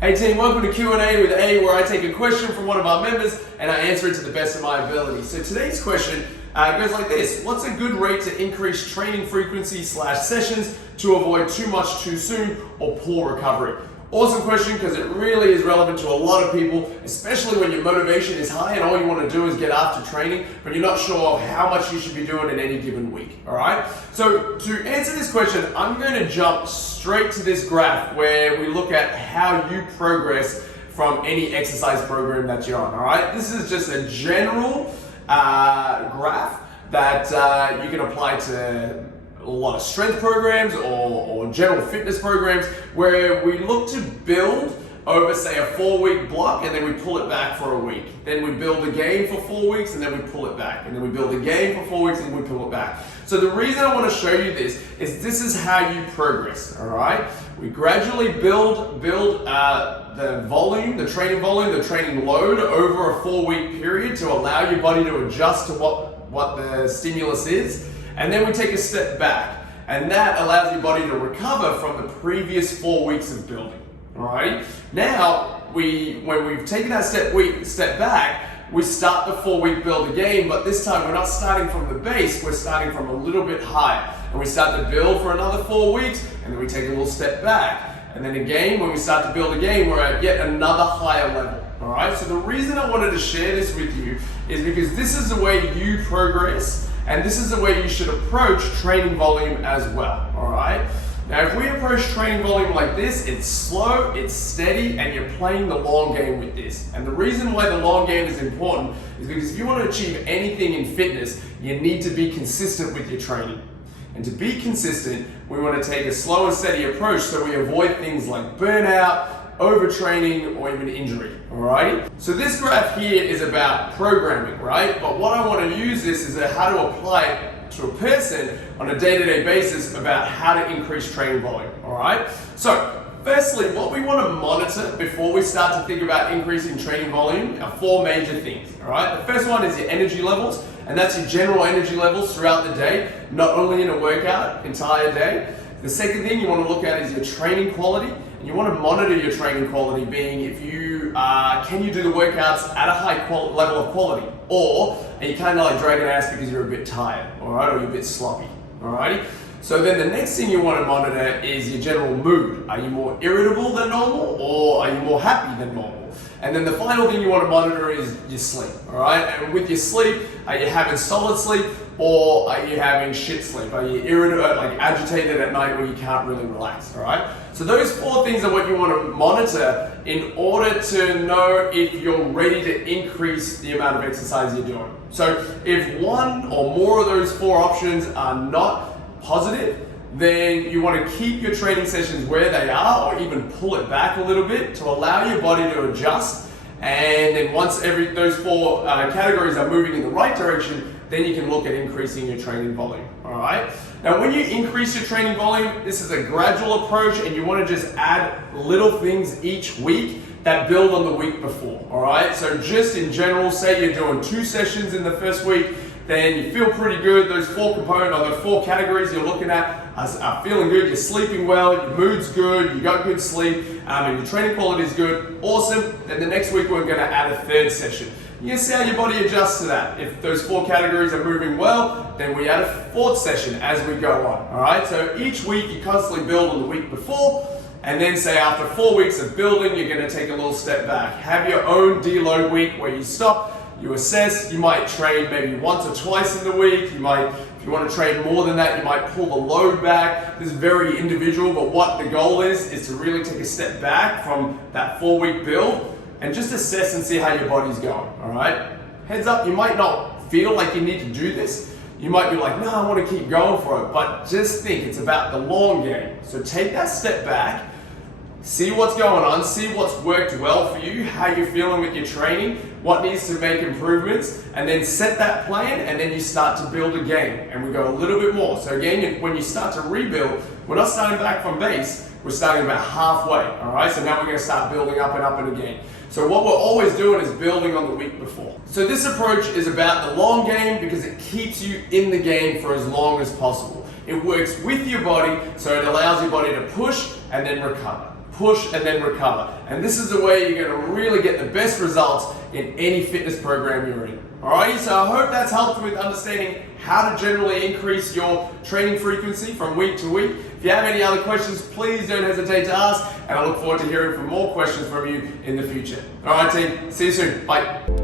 Hey team, welcome to Q&A with A, where I take a question from one of our members and I answer it to the best of my ability. So today's question goes like this. What's a good rate to increase training frequency / sessions to avoid too much too soon or poor recovery? Awesome question, because it really is relevant to a lot of people, especially when your motivation is high and all you want to do is get after training, but you're not sure how much you should be doing in any given week, all right? So to answer this question, I'm going to jump straight to this graph where we look at how you progress from any exercise program that you're on, all right? This is just a general graph that you can apply to a lot of strength programs or general fitness programs, where we look to build over, say, a 4-week block, and then we pull it back for a week. Then we build again for 4 weeks, and then we pull it back. And then we build again for 4 weeks, and we pull it back. So the reason I want to show you this is how you progress, all right? We gradually build the volume, the training load over a 4-week period to allow your body to adjust to what the stimulus is. And then we take a step back, and that allows your body to recover from the previous 4 weeks of building. All right. Now, when we've taken that step back, we start the 4-week build again, but this time we're not starting from the base, we're starting from a little bit higher. And we start to build for another 4 weeks, and then we take a little step back. And then again, when we start to build again, we're at yet another higher level. All right. So the reason I wanted to share this with you is because this is the way you progress. And this is the way you should approach training volume as well, all right? Now, if we approach training volume like this, it's slow, it's steady, and you're playing the long game with this. And the reason why the long game is important is because if you want to achieve anything in fitness, you need to be consistent with your training. And to be consistent, we want to take a slow and steady approach so we avoid things like burnout, overtraining, or even injury, alrighty? So this graph here is about programming, right? But what I want to use this is how to apply it to a person on a day-to-day basis about how to increase training volume, alright? So, firstly, what we want to monitor before we start to think about increasing training volume are 4 major things, alright? The first one is your energy levels, and that's your general energy levels throughout the day, not only in a workout, entire day. The second thing you want to look at is your training quality. And you want to monitor your training quality, being if you can you do the workouts at a high level of quality, or are you kind of like dragging ass because you're a bit tired, all right, or you're a bit sloppy, all righty? So then the next thing you want to monitor is your general mood. Are you more irritable than normal, or are you more happy than normal? And then the final thing you want to monitor is your sleep, all right? And with your sleep, are you having solid sleep, or are you having shit sleep? Are you irritable, like agitated at night where you can't really relax, all right? So those 4 things are what you want to monitor in order to know if you're ready to increase the amount of exercise you're doing. So if one or more of those 4 options are not positive, then you want to keep your training sessions where they are, or even pull it back a little bit to allow your body to adjust. And then once those 4 categories are moving in the right direction, then you can look at increasing your training volume, all right? Now, when you increase your training volume, this is a gradual approach, and you want to just add little things each week that build on the week before, all right? So just in general, say you're doing 2 sessions in the first week, then you feel pretty good. Those 4 components, or those 4 categories you're looking at are feeling good. You're sleeping well, your mood's good, you got good sleep, and your training quality is good. Awesome. Then the next week we're going to add a 3rd session. You see how your body adjusts to that. If those 4 categories are moving well, then we add a 4th session as we go on. All right. So each week you constantly build on the week before. And then say after 4 weeks of building, you're going to take a little step back. Have your own deload week where you stop. You assess, you might train maybe once or twice in the week. You might, if you want to train more than that, you might pull the load back. This is very individual, but what the goal is to really take a step back from that 4-week build and just assess and see how your body's going, all right? Heads up, you might not feel like you need to do this. You might be like, no, I want to keep going for it, but just think it's about the long game. So take that step back, see what's going on, see what's worked well for you, how you're feeling with your training, what needs to make improvements, and then set that plan, and then you start to build again, and we go a little bit more. So again, when you start to rebuild, we're not starting back from base, we're starting about halfway, all right? So now we're gonna start building up and again. So what we're always doing is building on the week before. So this approach is about the long game because it keeps you in the game for as long as possible. It works with your body, so it allows your body to push and then recover. push, and then recover. And this is the way you're going to really get the best results in any fitness program you're in. Alrighty, so I hope that's helped with understanding how to generally increase your training frequency from week to week. If you have any other questions, please don't hesitate to ask, and I look forward to hearing from more questions from you in the future. Alright team, see you soon. Bye.